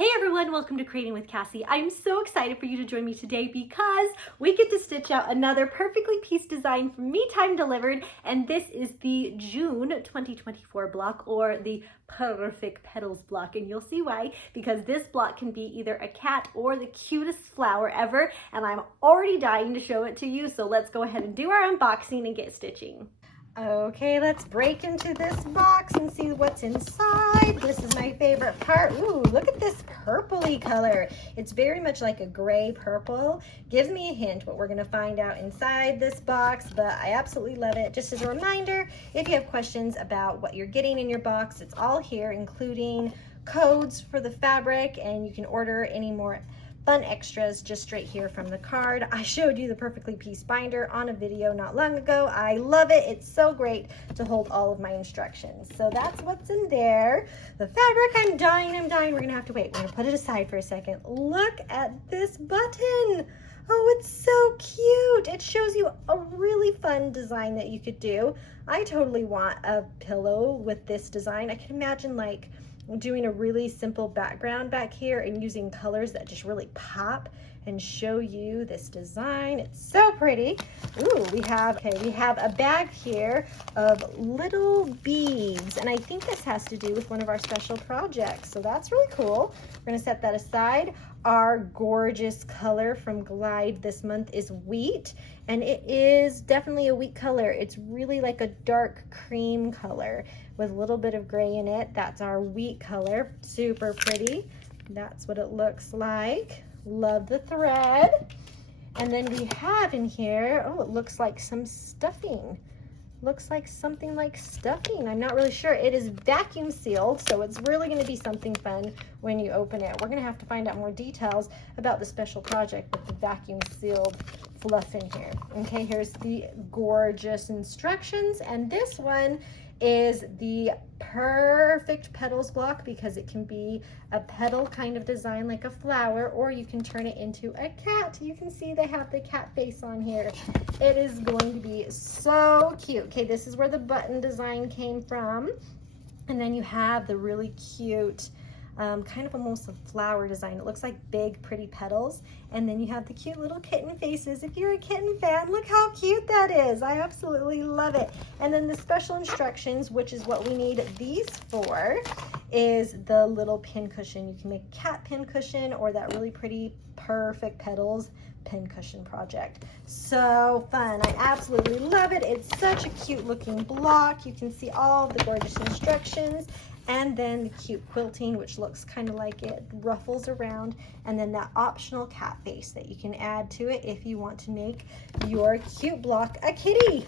Hey everyone, welcome to Creating with Cassie. I'm so excited for you to join me today because we get to stitch out another perfectly pieced design from Me Time Delivered, and this is the June 2024 block, or the Pudrrfect Petals block, and you'll see why, because this block can be either a cat or the cutest flower ever, and I'm already dying to show it to you, so let's go ahead and do our unboxing and get stitching. Okay, let's break into this box and see what's inside. This is my favorite part. Ooh, look at this purpley color. It's very much like a gray purple. Gives me a hint what we're gonna find out inside this box, but I absolutely love it. Just as a reminder, if you have questions about what you're getting in your box, it's all here, including codes for the fabric, and you can order any more fun extras just straight here from the card. I showed you the perfectly pieced binder on a video not long ago. I love it. It's so great to hold all of my instructions. So that's what's in there. The fabric, I'm dying. We're gonna have to wait. We're gonna put it aside for a second. Look at this button. Oh, it's so cute. It shows you a really fun design that you could do. I totally want a pillow with this design. I can imagine like doing a really simple background back here and using colors that just really pop and show you this design. It's so pretty. Ooh, we have a bag here of little beads, and I think this has to do with one of our special projects, so that's really cool. We're gonna set that aside. Our gorgeous color from Glide this month is wheat, and it is definitely a wheat color. It's really like a dark cream color with a little bit of gray in it. That's our wheat color. Super pretty. That's what it looks like. Love the thread. And then we have in here, oh, it looks like some stuffing. Looks like something like stuffing. I'm not really sure. It is vacuum sealed, so it's really going to be something fun when you open it. We're going to have to find out more details about the special project with the vacuum sealed fluff in here. Okay, here's the gorgeous instructions, and this one is the Purrrfect Petals block because it can be a petal kind of design like a flower, or you can turn it into a cat. You can see they have the cat face on here. It is going to be so cute. Okay, this is where the button design came from. And then you have the really cute kind of almost a flower design. It looks like big, pretty petals. And then you have the cute little kitten faces. If you're a kitten fan, look how cute that is. I absolutely love it. And then the special instructions, which is what we need these for, is the little pin cushion. You can make a cat pin cushion or that really pretty Purrrfect Petals pin cushion project. So fun. I absolutely love it. It's such a cute looking block. You can see all the gorgeous instructions. And then the cute quilting, which looks kind of like it ruffles around, and then that optional cat face that you can add to it if you want to make your cute block a kitty.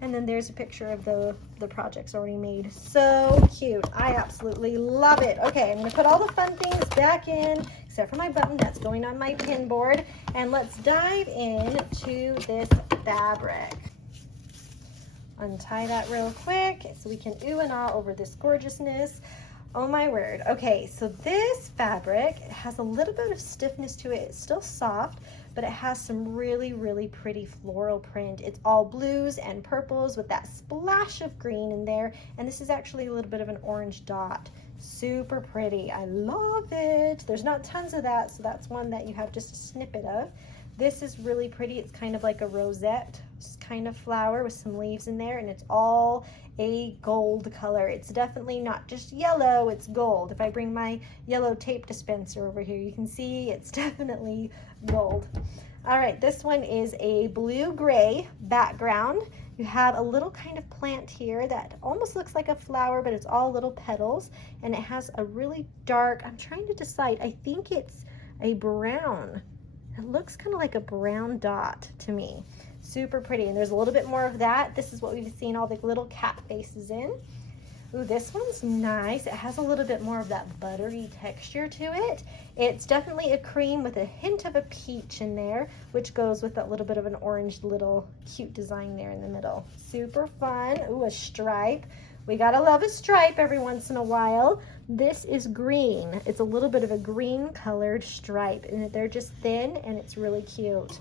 And then there's a picture of the projects already made. So cute. I absolutely love it. Okay, I'm going to put all the fun things back in, except for my button that's going on my pin board. And let's dive into this fabric. Untie that real quick so we can ooh and ah over this gorgeousness. Oh my word. Okay, so this fabric has a little bit of stiffness to it. It's still soft, but it has some really, really pretty floral print. It's all blues and purples with that splash of green in there. And this is actually a little bit of an orange dot. Super pretty. I love it. There's not tons of that, so that's one that you have just a snippet of. This is really pretty. It's kind of like a rosette kind of flower with some leaves in there, and it's all a gold color. It's definitely not just yellow, it's gold. If I bring my yellow tape dispenser over here, you can see it's definitely gold. All right, this one is a blue-gray background. You have a little kind of plant here that almost looks like a flower, but it's all little petals, and it has a really dark, I'm trying to decide, I think it's a brown. It looks kind of like a brown dot to me. Super pretty, and there's a little bit more of that. This is what we've seen all the little cat faces in. Ooh, this one's nice. It has a little bit more of that buttery texture to it. It's definitely a cream with a hint of a peach in there, which goes with that little bit of an orange little cute design there in the middle. Super fun. Ooh, a stripe. We gotta love a stripe every once in a while. This is green. It's a little bit of a green colored stripe, and they're just thin and it's really cute.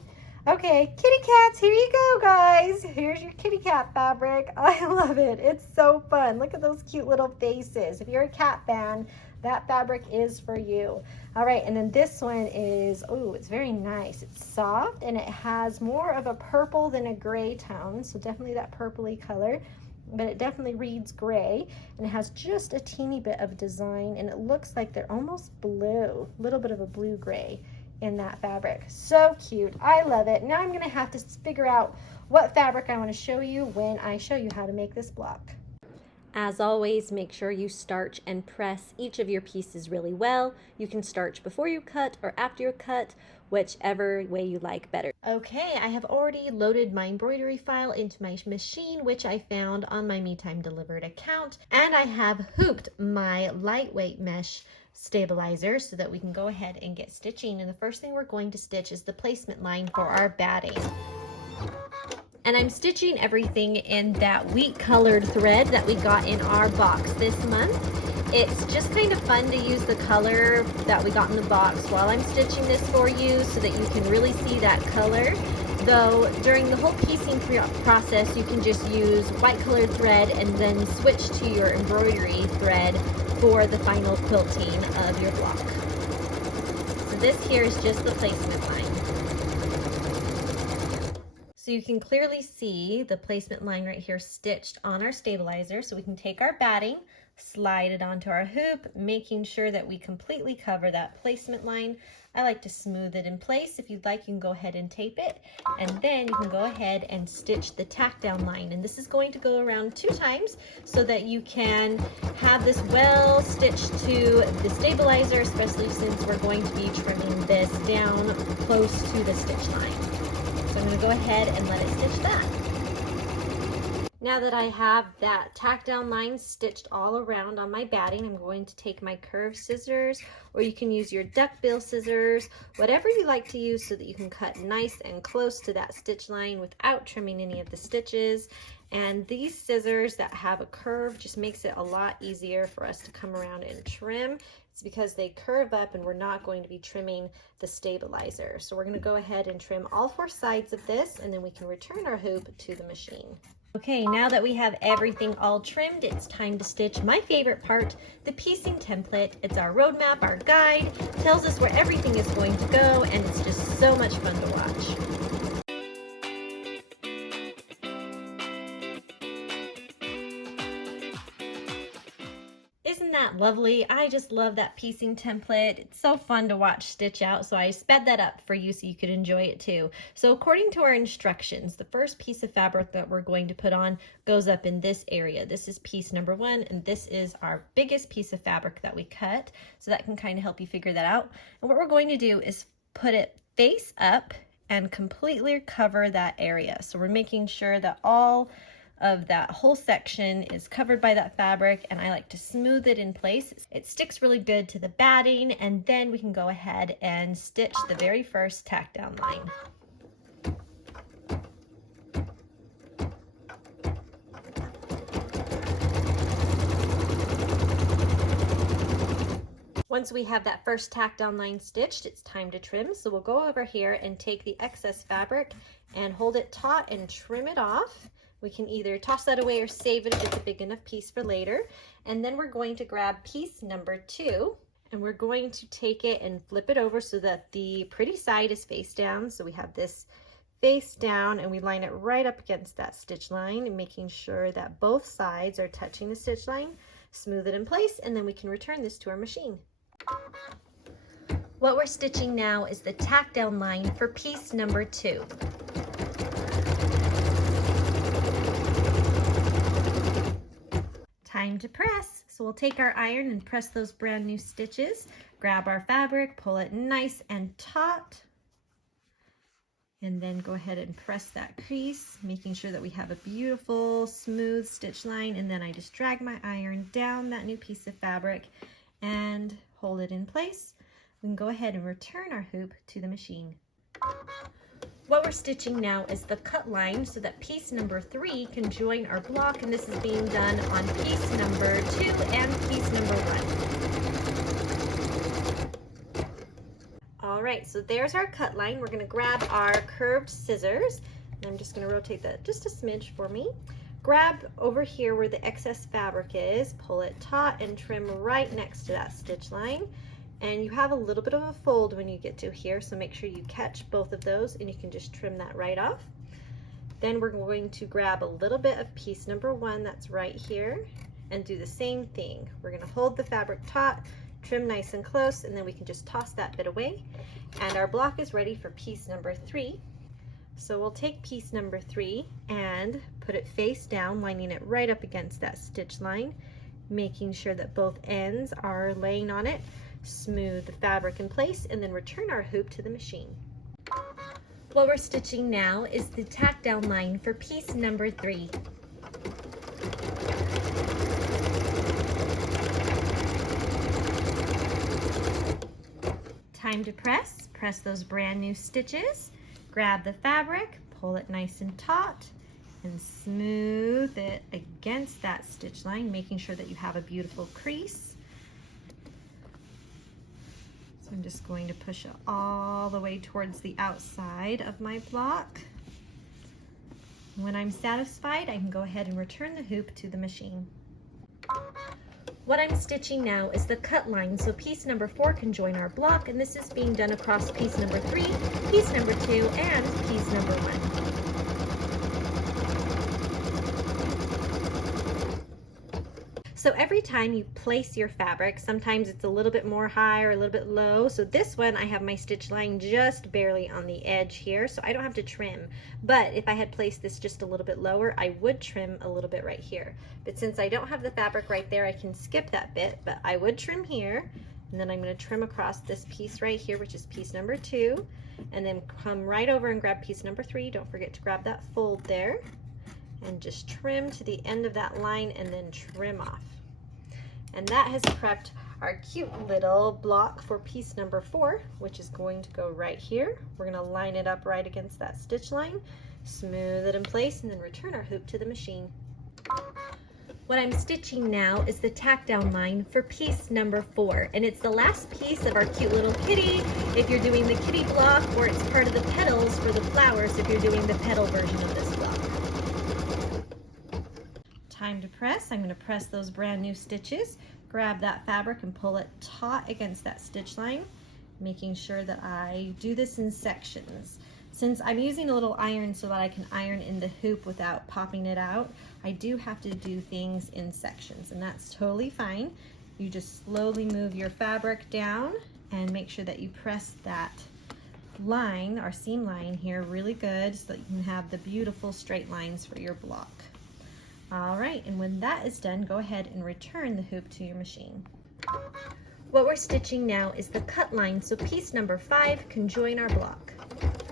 Okay, kitty cats, here you go, guys. Here's your kitty cat fabric. I love it. It's so fun. Look at those cute little faces. If you're a cat fan, that fabric is for you. All right, and then this one is, oh, it's very nice. It's soft and it has more of a purple than a gray tone, so definitely that purpley color, but it definitely reads gray, and it has just a teeny bit of design, and it looks like they're almost blue, a little bit of a blue-gray in that fabric. So cute. I love it. Now I'm going to have to figure out what fabric I want to show you when I show you how to make this block. As always, make sure you starch and press each of your pieces really well. You can starch before you cut or after you cut, whichever way you like better. Okay, I have already loaded my embroidery file into my machine, which I found on my Me Time Delivered account, and I have hooped my lightweight mesh stabilizer so that we can go ahead and get stitching. And the first thing we're going to stitch is the placement line for our batting. And I'm stitching everything in that wheat colored thread that we got in our box this month. It's just kind of fun to use the color that we got in the box while I'm stitching this for you so that you can really see that color. Though during the whole piecing process, you can just use white colored thread and then switch to your embroidery thread for the final quilting of your block. So this here is just the placement line. So you can clearly see the placement line right here stitched on our stabilizer. So we can take our batting, slide it onto our hoop, making sure that we completely cover that placement line. I like to smooth it in place. If you'd like, you can go ahead and tape it, and then you can go ahead and stitch the tack down line. And this is going to go around 2 times so that you can have this well stitched to the stabilizer, especially since we're going to be trimming this down close to the stitch line. So I'm going to go ahead and let it stitch that. Now that I have that tack down line stitched all around on my batting, I'm going to take my curved scissors, or you can use your duckbill scissors, whatever you like to use so that you can cut nice and close to that stitch line without trimming any of the stitches. And these scissors that have a curve just makes it a lot easier for us to come around and trim. It's because they curve up and we're not going to be trimming the stabilizer. So we're going to go ahead and trim all 4 sides of this, and then we can return our hoop to the machine. Okay, now that we have everything all trimmed, it's time to stitch my favorite part, the piecing template. It's our roadmap, our guide, tells us where everything is going to go, and it's just so much fun to watch. Isn't that lovely? I just love that piecing template. It's so fun to watch stitch out, so I sped that up for you so you could enjoy it too. So according to our instructions, the first piece of fabric that we're going to put on goes up in this area. This is piece number 1, and this is our biggest piece of fabric that we cut, so that can kind of help you figure that out. And what we're going to do is put it face up and completely cover that area. So we're making sure that all of that whole section is covered by that fabric, and I like to smooth it in place. It sticks really good to the batting, and then we can go ahead and stitch the very first tack down line. Once we have that first tack down line stitched, it's time to trim. So we'll go over here and take the excess fabric and hold it taut and trim it off. We can either toss that away or save it if it's a big enough piece for later. And then we're going to grab piece number 2, and we're going to take it and flip it over so that the pretty side is face down. So we have this face down, and we line it right up against that stitch line, making sure that both sides are touching the stitch line. Smooth it in place, and then we can return this to our machine. What we're stitching now is the tack down line for piece number 2. Time to press. So we'll take our iron and press those brand new stitches, grab our fabric, pull it nice and taut, and then go ahead and press that crease, making sure that we have a beautiful smooth stitch line. And then I just drag my iron down that new piece of fabric and hold it in place. We can go ahead and return our hoop to the machine. What we're stitching now is the cut line so that piece number 3 can join our block, and this is being done on piece number 2 and piece number 1. All right, so there's our cut line. We're gonna grab our curved scissors. And I'm just gonna rotate that just a smidge for me. Grab over here where the excess fabric is, pull it taut and trim right next to that stitch line. And you have a little bit of a fold when you get to here, so make sure you catch both of those and you can just trim that right off. Then we're going to grab a little bit of piece number 1 that's right here and do the same thing. We're gonna hold the fabric taut, trim nice and close, and then we can just toss that bit away. And our block is ready for piece number 3. So we'll take piece number 3 and put it face down, lining it right up against that stitch line, making sure that both ends are laying on it. Smooth the fabric in place and then return our hoop to the machine. What we're stitching now is the tack down line for piece number 3. Time to press. Press those brand new stitches. Grab the fabric, pull it nice and taut, and smooth it against that stitch line, making sure that you have a beautiful crease. So I'm just going to push it all the way towards the outside of my block. When I'm satisfied, I can go ahead and return the hoop to the machine. What I'm stitching now is the cut line, so piece number 4 can join our block, and this is being done across piece number 3, piece number 2, and piece number 1. So every time you place your fabric, sometimes it's a little bit more high or a little bit low. So this one, I have my stitch line just barely on the edge here, so I don't have to trim. But if I had placed this just a little bit lower, I would trim a little bit right here. But since I don't have the fabric right there, I can skip that bit, but I would trim here. And then I'm going to trim across this piece right here, which is piece number 2. And then come right over and grab piece number 3. Don't forget to grab that fold there. And just trim to the end of that line and then trim off. And that has prepped our cute little block for piece number 4, which is going to go right here. We're going to line it up right against that stitch line, smooth it in place, and then return our hoop to the machine. What I'm stitching now is the tack down line for piece number 4, and it's the last piece of our cute little kitty if you're doing the kitty block, or it's part of the petals for the flowers if you're doing the petal version of this block. Time to press. I'm going to press those brand new stitches, grab that fabric and pull it taut against that stitch line, making sure that I do this in sections. Since I'm using a little iron so that I can iron in the hoop without popping it out, I do have to do things in sections, and that's totally fine. You just slowly move your fabric down and make sure that you press that line, our seam line here, really good so that you can have the beautiful straight lines for your block. All right, and when that is done, go ahead and return the hoop to your machine. What we're stitching now is the cut line, so piece number 5 can join our block.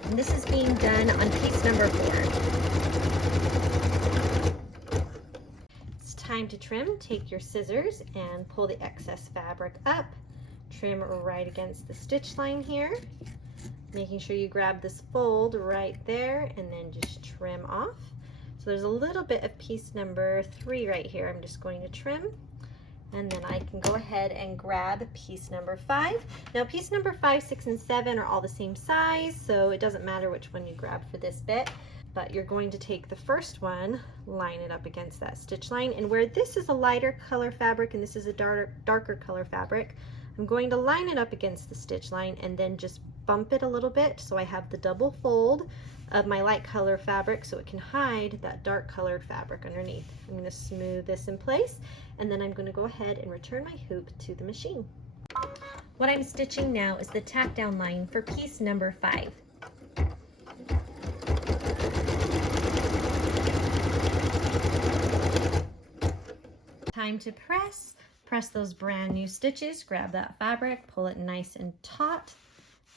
And this is being done on piece number 4. It's time to trim. Take your scissors and pull the excess fabric up. Trim right against the stitch line here, making sure you grab this fold right there and then just trim off. So there's a little bit of piece number 3 right here. I'm just going to trim, and then I can go ahead and grab piece number 5. Now piece number 5, 6, and 7 are all the same size, so it doesn't matter which one you grab for this bit, but you're going to take the first one, line it up against that stitch line, and where this is a lighter color fabric and this is a darker color fabric, I'm going to line it up against the stitch line and then just bump it a little bit so I have the double fold of my light color fabric so it can hide that dark colored fabric underneath. I'm going to smooth this in place, and then I'm going to go ahead and return my hoop to the machine. What I'm stitching now is the tack down line for piece number 5. Time to press. Press those brand new stitches, grab that fabric, pull it nice and taut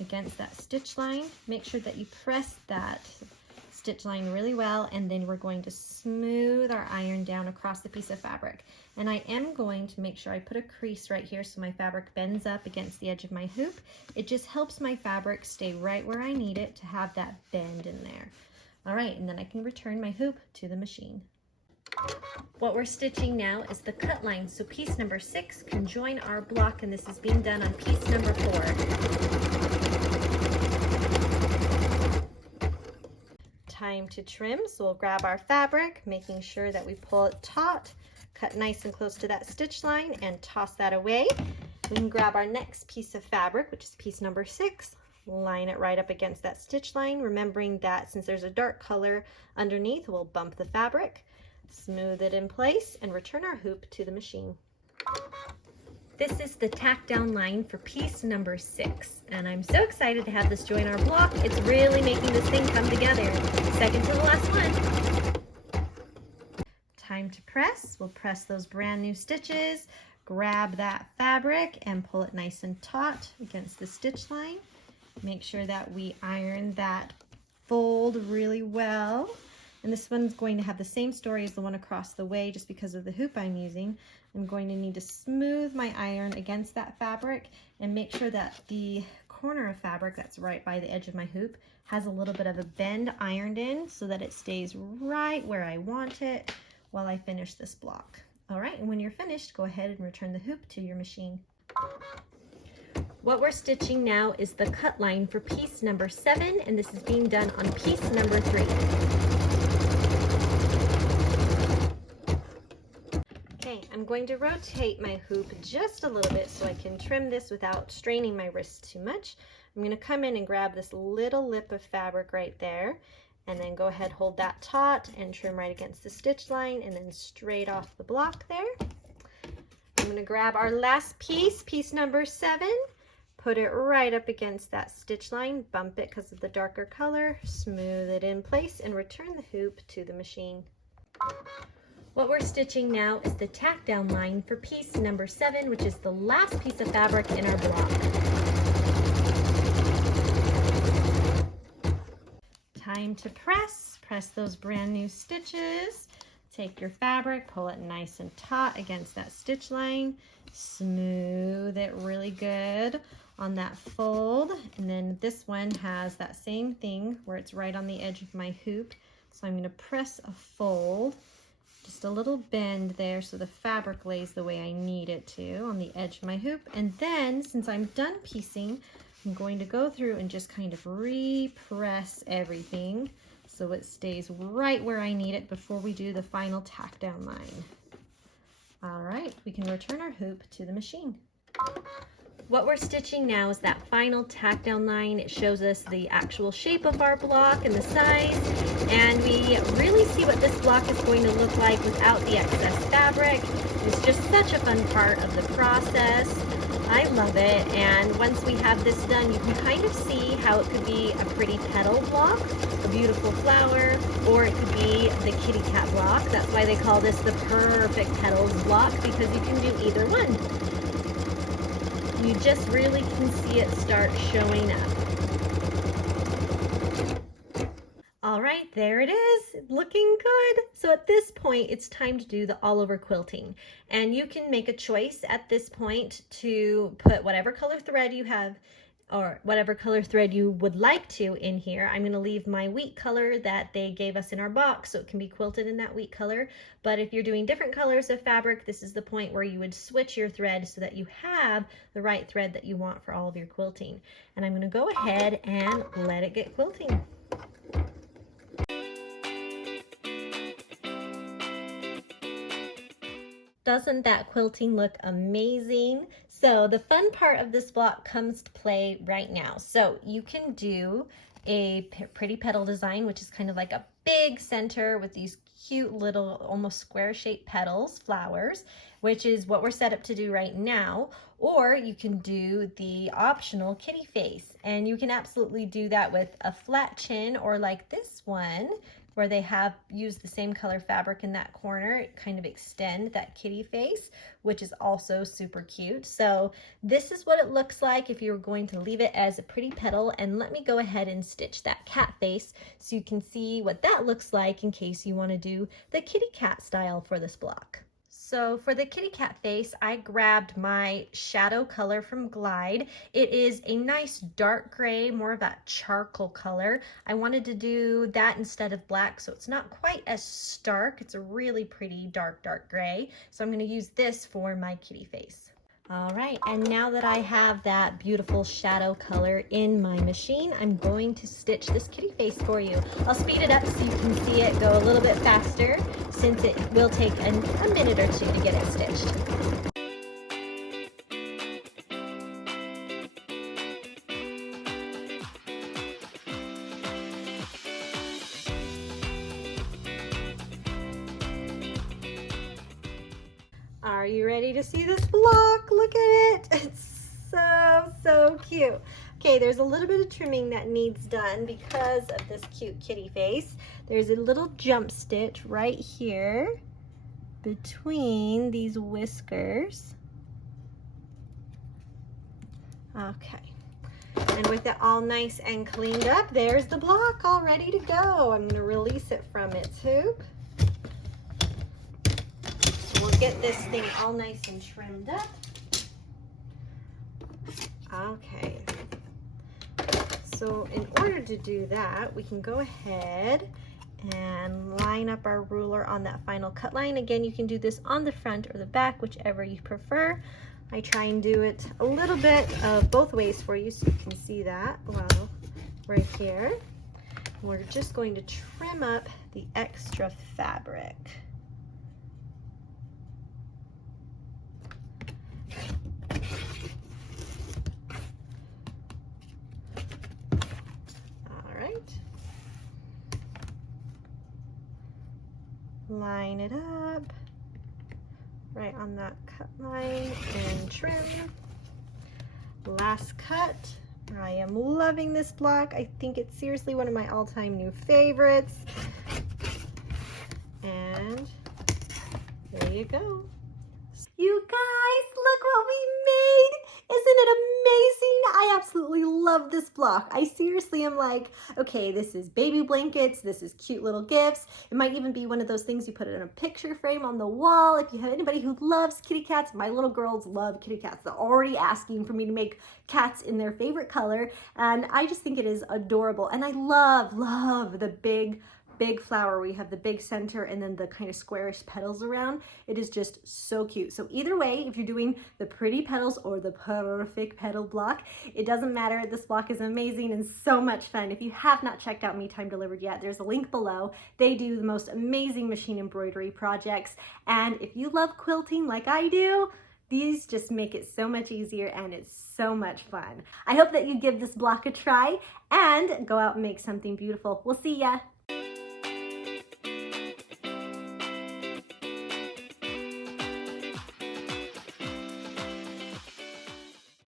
against that stitch line. Make sure that you press that stitch line really well, and then we're going to smooth our iron down across the piece of fabric. And I am going to make sure I put a crease right here so my fabric bends up against the edge of my hoop. It just helps my fabric stay right where I need it to have that bend in there. All right, and then I can return my hoop to the machine. What we're stitching now is the cut line, so piece number 6 can join our block, and this is being done on piece number 4. Time to trim, so we'll grab our fabric, making sure that we pull it taut, cut nice and close to that stitch line, and toss that away. We can grab our next piece of fabric, which is piece number 6, line it right up against that stitch line, remembering that since there's a dark color underneath, we'll bump the fabric, smooth it in place, and return our hoop to the machine. This is the tack down line for piece number 6, and I'm so excited to have this join our block. It's really making this thing come together. Second to the last one. Time to press. We'll press those brand new stitches, grab that fabric and pull it nice and taut against the stitch line. Make sure that we iron that fold really well. And this one's going to have the same story as the one across the way just because of the hoop I'm using. I'm going to need to smooth my iron against that fabric and make sure that the corner of fabric that's right by the edge of my hoop has a little bit of a bend ironed in so that it stays right where I want it while I finish this block. All right, and when you're finished, go ahead and return the hoop to your machine. What we're stitching now is the cut line for piece number 7, and this is being done on piece number 3. Okay, I'm going to rotate my hoop just a little bit so I can trim this without straining my wrist too much. I'm going to come in and grab this little lip of fabric right there, and then go ahead, hold that taut and trim right against the stitch line, and then straight off the block there. I'm going to grab our last piece, piece number 7, put it right up against that stitch line, bump it because of the darker color, smooth it in place, and return the hoop to the machine. What we're stitching now is the tack down line for piece number 7, which is the last piece of fabric in our block. Time to press. Press those brand new stitches. Take your fabric, pull it nice and taut against that stitch line, smooth it really good on that fold, and then this one has that same thing where it's right on the edge of my hoop, so I'm going to press a fold, just a little bend there so the fabric lays the way I need it to on the edge of my hoop, and then since I'm done piecing, I'm going to go through and just kind of repress everything so it stays right where I need it before we do the final tack down line. All right, we can return our hoop to the machine. What we're stitching now is that final tack down line. It shows us the actual shape of our block and the size, and we really see what this block is going to look like without the excess fabric. It's just such a fun part of the process. I love it, and once we have this done, you can kind of see how it could be a pretty petal block, a beautiful flower, or it could be the kitty cat block. That's why they call this the Purrrfect Petals block, because you can do either one. You just really can see it start showing up. All right, there it is, looking good. So at this point, it's time to do the all over quilting. And you can make a choice at this point to put whatever color thread you have or whatever color thread you would like to in here. I'm gonna leave my wheat color that they gave us in our box so it can be quilted in that wheat color. But if you're doing different colors of fabric, this is the point where you would switch your thread so that you have the right thread that you want for all of your quilting. And I'm gonna go ahead and let it get quilting. Doesn't that quilting look amazing? So the fun part of this block comes to play right now. So you can do a pretty petal design, which is kind of like a big center with these cute little almost square-shaped petals, flowers, which is what we're set up to do right now. Or you can do the optional kitty face, and you can absolutely do that with a flat chin, or like this one, where they have used the same color fabric in that corner, kind of extend that kitty face, which is also super cute. So this is what it looks like if you're going to leave it as a pretty petal. And let me go ahead and stitch that cat face so you can see what that looks like in case you want to do the kitty cat style for this block. So for the kitty cat face, I grabbed my shadow color from Glide. It is a nice dark gray, more of that charcoal color. I wanted to do that instead of black, so it's not quite as stark. It's a really pretty dark, dark gray. So I'm gonna use this for my kitty face. All right, and now that I have that beautiful shadow color in my machine, I'm going to stitch this kitty face for you. I'll speed it up so you can see it go a little bit faster, since it will take a minute or two to get it stitched. Are you ready to see this block? Look at it. It's so cute. Okay, there's a little bit of trimming that needs done because of this cute kitty face. There's a little jump stitch right here between these whiskers. Okay. And with it all nice and cleaned up, there's the block all ready to go. I'm gonna release it from its hoop. We'll get this thing all nice and trimmed up. Okay. So in order to do that, we can go ahead and line up our ruler on that final cut line. Again, you can do this on the front or the back, whichever you prefer. I try and do it a little bit of both ways for you so you can see that. Well, right here. We're just going to trim up the extra fabric. Line it up right on that cut line and trim. Last cut. I am loving this block. I think it's seriously one of my all-time new favorites. And there you go. You guys, look what we made. Isn't it amazing? I absolutely love this block. I seriously am like, okay, this is baby blankets. This is cute little gifts. It might even be one of those things you put it in a picture frame on the wall. If you have anybody who loves kitty cats, my little girls love kitty cats. They're already asking for me to make cats in their favorite color. And I just think it is adorable. And I love the big flower. We have the big center and then the kind of squarish petals around. It is just so cute. So either way, if you're doing the pretty petals or the Purrrfect petal block, it doesn't matter. This block is amazing and so much fun. If you have not checked out Me Time Delivered yet, there's a link below. They do the most amazing machine embroidery projects. And if you love quilting like I do, these just make it so much easier and it's so much fun. I hope that you give this block a try and go out and make something beautiful. We'll see ya.